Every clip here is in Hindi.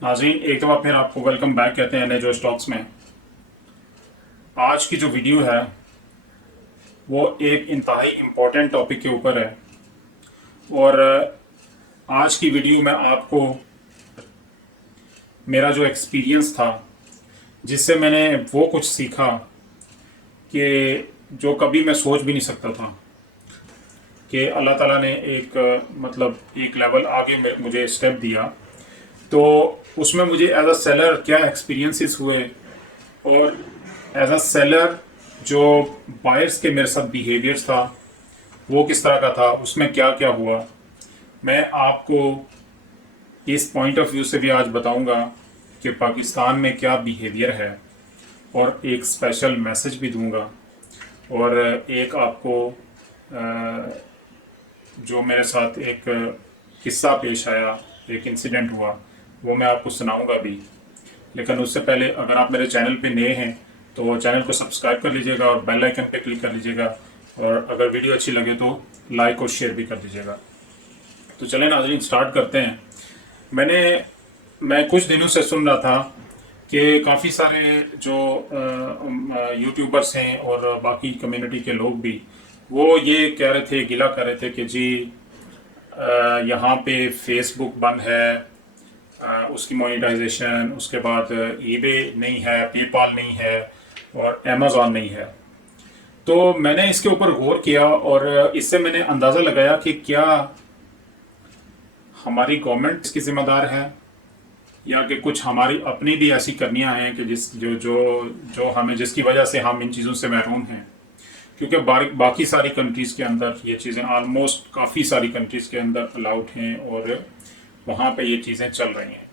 नाज़रीन, एक दफ़ा फिर आपको वेलकम बैक कहते हैं नए जो स्टॉक्स में। आज की जो वीडियो है वो एक इंतहाई इम्पोर्टेंट टॉपिक के ऊपर है। और आज की वीडियो में आपको मेरा जो एक्सपीरियंस था, जिससे मैंने वो कुछ सीखा कि जो कभी मैं सोच भी नहीं सकता था कि अल्लाह ताला ने एक मतलब एक लेवल आगे मुझे स्टेप दिया। तो उसमें मुझे एज अ सेलर क्या एक्सपीरियंसेस हुए, और एज अ सेलर जो बायर्स के मेरे साथ बिहेवियर्स था वो किस तरह का था, उसमें क्या क्या हुआ, मैं आपको इस पॉइंट ऑफ व्यू से भी आज बताऊंगा कि पाकिस्तान में क्या बिहेवियर है, और एक स्पेशल मैसेज भी दूंगा। और एक आपको जो मेरे साथ एक किस्सा पेश आया, एक इंसिडेंट हुआ, वो मैं आपको सुनाऊंगा भी। लेकिन उससे पहले अगर आप मेरे चैनल पे नए हैं तो चैनल को सब्सक्राइब कर लीजिएगा और बेल आइकन पे क्लिक कर लीजिएगा, और अगर वीडियो अच्छी लगे तो लाइक और शेयर भी कर दीजिएगा। तो चलें नाज़रीन, स्टार्ट करते हैं। मैं कुछ दिनों से सुन रहा था कि काफ़ी सारे जो यूट्यूबर्स हैं और बाकी कम्युनिटी के लोग भी वो ये कह रहे थे, गिला कर रहे थे कि जी यहाँ पे फेसबुक बंद है, उसकी मोनेटाइजेशन, उसके बाद ईबे नहीं है, पेपाल नहीं है और अमेज़ॉन नहीं है। तो मैंने इसके ऊपर गौर किया और इससे मैंने अंदाज़ा लगाया कि क्या हमारी गवर्नमेंट इसकी जिम्मेदार है, या कि कुछ हमारी अपनी भी ऐसी करनियां हैं कि जिस जो जो जो हमें जिसकी वजह से हम इन चीज़ों से महरूम हैं। क्योंकि बाकी सारी कंट्रीज़ के अंदर ये चीज़ें ऑलमोस्ट काफ़ी सारी कंट्रीज़ के अंदर अलाउड हैं और वहाँ पे ये चीज़ें चल रही हैं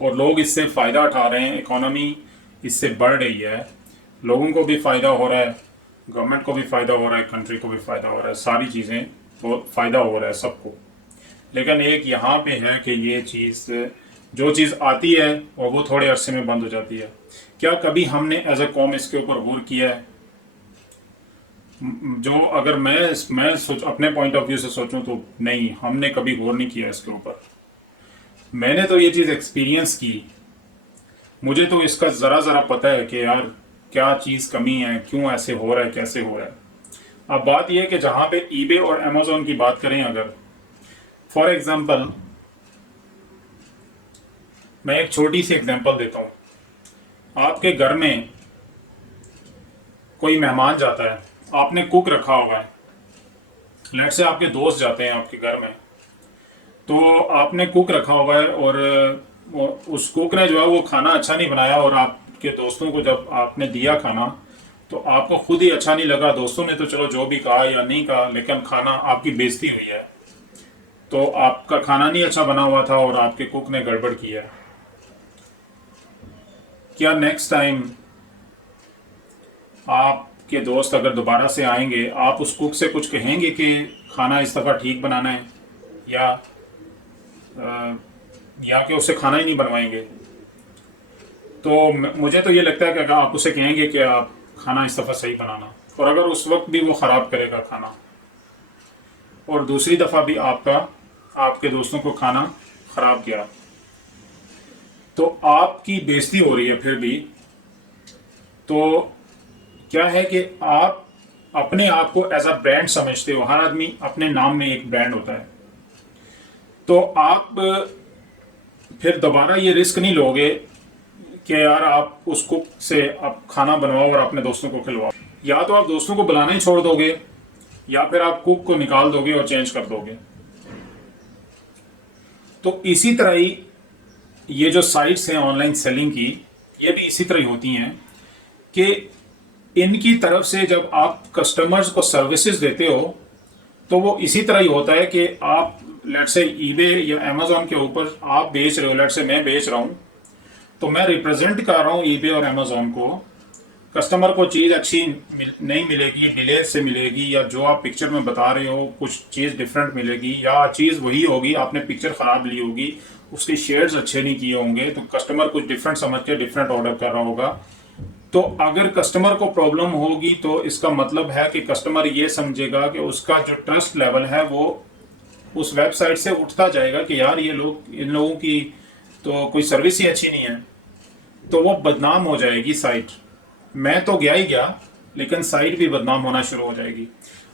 और लोग इससे फ़ायदा उठा रहे हैं। इकोनॉमी इससे बढ़ रही है, लोगों को भी फ़ायदा हो रहा है, गवर्नमेंट को भी फ़ायदा हो रहा है, कंट्री को भी फ़ायदा हो रहा है, सारी चीज़ें तो फ़ायदा हो रहा है सबको। लेकिन एक यहाँ पे है कि ये चीज़, जो चीज़ आती है और वो थोड़े अरसे में बंद हो जाती है। क्या कभी हमने एज अ कौम इसके ऊपर गौर किया है? जो अगर मैं सोच अपने पॉइंट ऑफ व्यू से सोचूं तो नहीं, हमने कभी गौर नहीं किया इसके ऊपर। मैंने तो ये चीज़ एक्सपीरियंस की, मुझे तो इसका ज़रा ज़रा पता है कि यार क्या चीज़ कमी है, क्यों ऐसे हो रहा है, कैसे हो रहा है। अब बात यह है कि जहाँ पे ईबे और अमेज़ॉन की बात करें, अगर फॉर एग्जांपल मैं एक छोटी सी एग्जांपल देता हूँ। आपके घर में कोई मेहमान जाता है, आपने कुक रखा हुआ है, लेट से आपके दोस्त जाते हैं आपके घर में, तो आपने कुक रखा हुआ है और उस कुक ने जो है वो खाना अच्छा नहीं बनाया, और आपके दोस्तों को जब आपने दिया खाना तो आपको खुद ही अच्छा नहीं लगा। दोस्तों ने तो चलो जो भी कहा या नहीं कहा, लेकिन खाना आपकी बेइज्जती हुई है। तो आपका खाना नहीं अच्छा बना हुआ था और आपके कुक ने गड़बड़ किया है। क्या नेक्स्ट टाइम आपके दोस्त अगर दोबारा से आएंगे, आप उस कुक से कुछ कहेंगे कि खाना इस दफ़ा ठीक बनाना है, या या कि उसे खाना ही नहीं बनवाएंगे? तो मुझे तो ये लगता है कि अगर आप उसे कहेंगे कि आप खाना इस दफ़ा सही बनाना, और अगर उस वक्त भी वो ख़राब करेगा खाना, और दूसरी दफ़ा भी आपके दोस्तों को खाना ख़राब किया, तो आपकी बेइज्जती हो रही है फिर भी। तो क्या है कि आप अपने आप को एज अ ब्रांड समझते हो, हर आदमी अपने नाम में एक ब्रांड होता है। तो आप फिर दोबारा ये रिस्क नहीं लोगे कि यार आप उस कुक से आप खाना बनवाओ और अपने दोस्तों को खिलवाओ। या तो आप दोस्तों को बुलाना ही छोड़ दोगे, या फिर आप कुक को निकाल दोगे और चेंज कर दोगे। तो इसी तरह ही ये जो साइट्स हैं ऑनलाइन सेलिंग की, ये भी इसी तरह ही होती हैं कि इनकी तरफ से जब आप कस्टमर्स को सर्विसेज देते हो तो वो इसी तरह ही होता है कि आप लेट से ईबे या अमेज़ॉन के ऊपर आप बेच रहे हो, लेट से मैं बेच रहा हूँ, तो मैं रिप्रेजेंट कर रहा हूँ ईबे और अमेज़ॉन को। कस्टमर को चीज़ अच्छी नहीं मिलेगी, डिले से मिलेगी, या जो आप पिक्चर में बता रहे हो कुछ चीज़ डिफरेंट मिलेगी, या चीज़ वही होगी, आपने पिक्चर ख़राब ली होगी, उसके शेड्स अच्छे नहीं किए होंगे, तो कस्टमर कुछ डिफरेंट समझ के डिफरेंट ऑर्डर कर रहा होगा। तो अगर कस्टमर को प्रॉब्लम होगी तो इसका मतलब है कि कस्टमर ये समझेगा कि उसका जो ट्रस्ट लेवल है वो उस वेबसाइट से उठता जाएगा कि यार ये लोग, इन लोगों की तो कोई सर्विस ही अच्छी नहीं है, तो वो बदनाम हो जाएगी साइट। मैं तो गया ही गया, लेकिन साइट भी बदनाम होना शुरू हो जाएगी।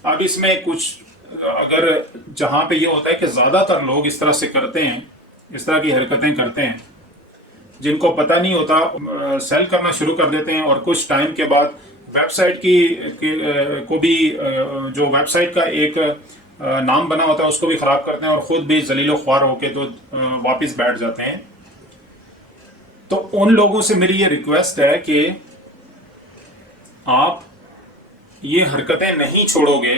अब इसमें कुछ अगर जहाँ पे ये होता है कि ज़्यादातर लोग इस तरह से करते हैं, इस तरह की हरकतें करते हैं, जिनको पता नहीं होता सेल करना शुरू कर देते हैं, और कुछ टाइम के बाद वेबसाइट को भी जो वेबसाइट का एक नाम बना होता है उसको भी ख़राब करते हैं, और ख़ुद भी जलीलो ख्वार होके तो वापस बैठ जाते हैं। तो उन लोगों से मेरी ये रिक्वेस्ट है कि आप ये हरकतें नहीं छोड़ोगे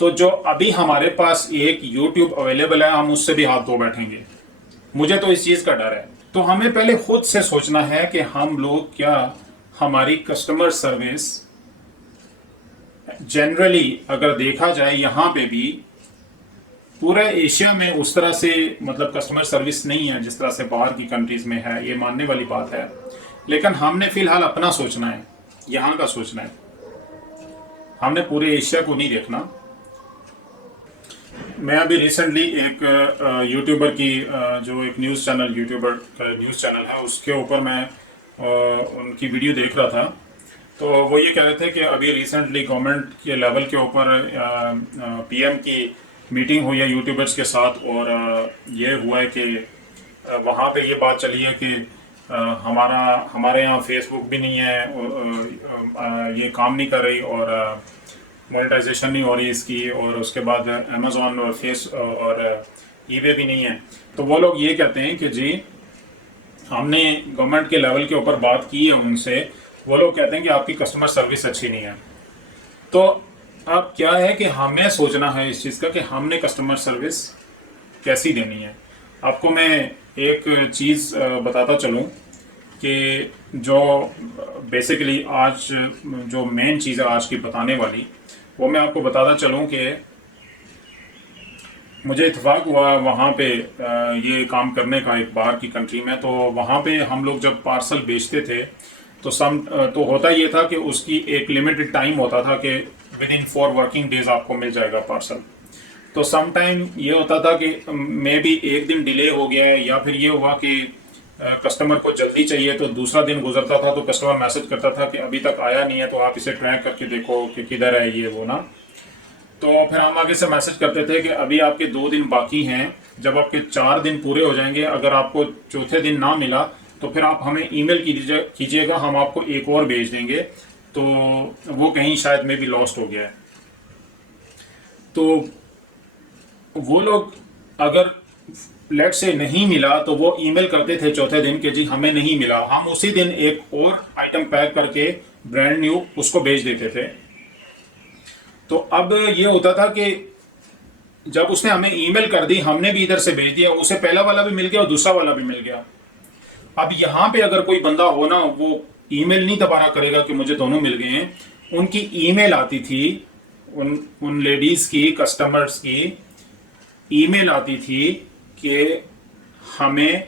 तो जो अभी हमारे पास एक YouTube अवेलेबल है, हम उससे भी हाथ धो बैठेंगे। मुझे तो इस चीज़ का डर है। तो हमें पहले खुद से सोचना है कि हम लोग क्या हमारी कस्टमर सर्विस जनरली अगर देखा जाए यहाँ पे भी पूरे एशिया में उस तरह से मतलब कस्टमर सर्विस नहीं है जिस तरह से बाहर की कंट्रीज में है, ये मानने वाली बात है। लेकिन हमने फिलहाल अपना सोचना है, यहाँ का सोचना है, हमने पूरे एशिया को नहीं देखना। मैं अभी रिसेंटली एक यूट्यूबर की जो एक न्यूज़ चैनल यूट्यूबर का न्यूज़ चैनल है उसके ऊपर मैं उनकी वीडियो देख रहा था। तो वो ये कह रहे थे कि अभी रिसेंटली गवर्नमेंट के लेवल के ऊपर पीएम की मीटिंग हुई है यूट्यूबर्स के साथ, और ये हुआ है कि वहाँ पे ये बात चली है कि हमारे यहाँ फेसबुक भी नहीं है, ये काम नहीं कर रही, और मोनेटाइजेशन नहीं हो रही इसकी, और उसके बाद अमेज़ॉन और फेस और ईबे भी नहीं है। तो वो लोग ये कहते हैं कि जी हमने गवर्नमेंट के लेवल के ऊपर बात की है उनसे, वो लोग कहते हैं कि आपकी कस्टमर सर्विस अच्छी नहीं है। तो अब क्या है कि हमें सोचना है इस चीज़ का कि हमने कस्टमर सर्विस कैसी देनी है। आपको मैं एक चीज़ बताता चलूँ कि जो बेसिकली आज जो मेन चीज़ है आज की बताने वाली, वो मैं आपको बताता चलूँ कि मुझे इत्तेफाक हुआ वहाँ पे ये काम करने का एक बाहर की कंट्री में। तो वहाँ पे हम लोग जब पार्सल बेचते थे तो होता ये था कि उसकी एक लिमिटेड टाइम होता था कि विद इन 4 वर्किंग डेज आपको मिल जाएगा पार्सल। तो सम टाइम ये होता था कि मे बी एक दिन डिले हो गया है, या फिर ये हुआ कि कस्टमर को जल्दी चाहिए, तो दूसरा दिन गुजरता था तो कस्टमर मैसेज करता था कि अभी तक आया नहीं है, तो आप इसे ट्रैक करके देखो कि किधर है ये वो ना। तो फिर हम आगे से मैसेज करते थे कि अभी आपके 2 दिन बाकी हैं, जब आपके 4 दिन पूरे हो जाएंगे, अगर आपको चौथे दिन ना मिला तो फिर आप हमें ईमेल कीजिएगा, हम आपको एक और भेज देंगे। तो वो कहीं शायद में भी लॉस्ट हो गया है। तो वो लोग अगर लेट से नहीं मिला तो वो ईमेल करते थे चौथे दिन कि जी हमें नहीं मिला, हम उसी दिन एक और आइटम पैक करके ब्रांड न्यू उसको भेज देते थे। तो अब ये होता था कि जब उसने हमें ईमेल कर दी, हमने भी इधर से भेज दिया, उसे पहला वाला भी मिल गया और दूसरा वाला भी मिल गया। अब यहाँ पे अगर कोई बंदा हो ना, वो ईमेल नहीं दोबारा करेगा कि मुझे दोनों मिल गए हैं। उनकी ईमेल आती थी, उन लेडीज की, कस्टमर्स की ईमेल आती थी कि हमें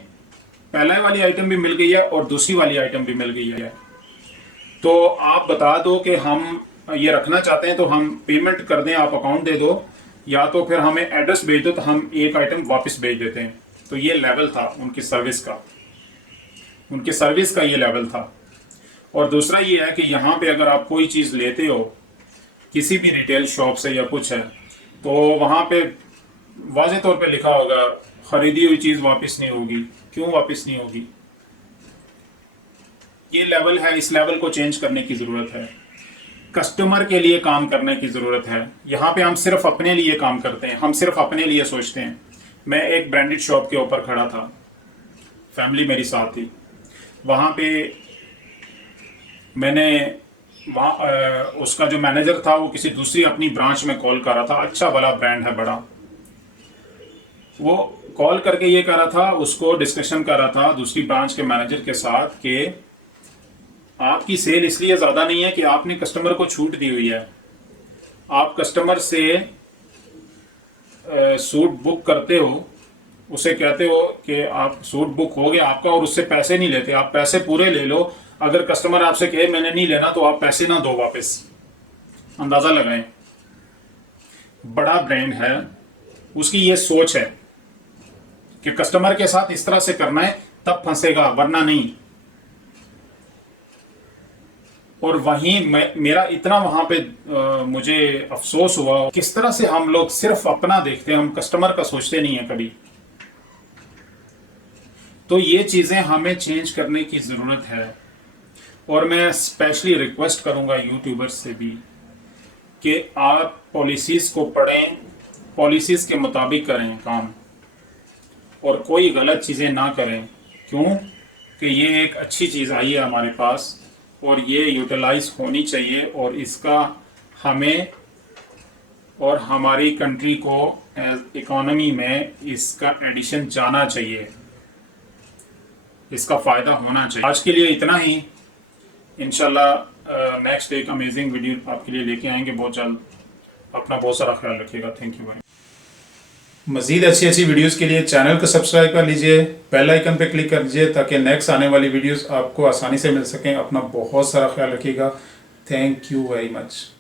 पहले वाली आइटम भी मिल गई है और दूसरी वाली आइटम भी मिल गई है, तो आप बता दो कि हम ये रखना चाहते हैं, तो हम पेमेंट कर दें, आप अकाउंट दे दो, या तो फिर हमें एड्रेस भेज दो तो हम एक आइटम वापस भेज देते हैं। तो ये लेवल था उनकी सर्विस का, ये लेवल था। और दूसरा ये है कि यहाँ पे अगर आप कोई चीज़ लेते हो किसी भी रिटेल शॉप से या कुछ है, तो वहाँ पे वाज़े तौर पे लिखा होगा खरीदी हुई चीज़ वापस नहीं होगी। क्यों वापस नहीं होगी? ये लेवल है, इस लेवल को चेंज करने की ज़रूरत है। कस्टमर के लिए काम करने की ज़रूरत है। यहाँ पे हम सिर्फ अपने लिए काम करते हैं, हम सिर्फ अपने लिए सोचते हैं। मैं एक ब्रांडेड शॉप के ऊपर खड़ा था, फैमिली मेरी साथ थी। वहाँ पे मैंने उसका जो मैनेजर था वो किसी दूसरी अपनी ब्रांच में कॉल कर रहा था, अच्छा बड़ा ब्रांड है बड़ा। वो कॉल करके ये कर रहा था, उसको डिस्कशन कर रहा था दूसरी ब्रांच के मैनेजर के साथ कि आपकी सेल इसलिए ज़्यादा नहीं है कि आपने कस्टमर को छूट दी हुई है। आप कस्टमर से सूट बुक करते हो, उसे कहते हो कि आप सूट बुक हो गया आपका, और उससे पैसे नहीं लेते, आप पैसे पूरे ले लो। अगर कस्टमर आपसे कहे मैंने नहीं लेना, तो आप पैसे ना दो वापस। अंदाज़ा लगाएं, बड़ा ब्रांड है, उसकी ये सोच है। कि कस्टमर के साथ इस तरह से करना है, तब फंसेगा, वरना नहीं। और वहीं मेरा इतना वहां पे मुझे अफसोस हुआ किस तरह से हम लोग सिर्फ अपना देखते हैं, हम कस्टमर का सोचते नहीं है कभी। तो ये चीजें हमें चेंज करने की जरूरत है। और मैं स्पेशली रिक्वेस्ट करूंगा यूट्यूबर्स से भी कि आप पॉलिसीज को पढ़ें, पॉलिसीज के मुताबिक करें काम, और कोई गलत चीज़ें ना करें। क्यों कि ये एक अच्छी चीज़ आई है हमारे पास और ये यूटिलाइज होनी चाहिए, और इसका हमें और हमारी कंट्री को इकोनॉमी में इसका एडिशन जाना चाहिए, इसका फ़ायदा होना चाहिए। आज के लिए इतना ही। इंशाल्लाह नेक्स्ट एक अमेजिंग वीडियो आपके लिए लेके आएंगे बहुत जल्द। अपना बहुत सारा ख्याल रखिएगा। थैंक यू भाई। मज़ीद अच्छी वीडियोस के लिए चैनल को सब्सक्राइब कर लीजिए, बेल आइकन पे क्लिक कर दीजिए ताकि नेक्स्ट आने वाली वीडियोस आपको आसानी से मिल सकें। अपना बहुत सारा ख्याल रखिएगा। Thank you very much.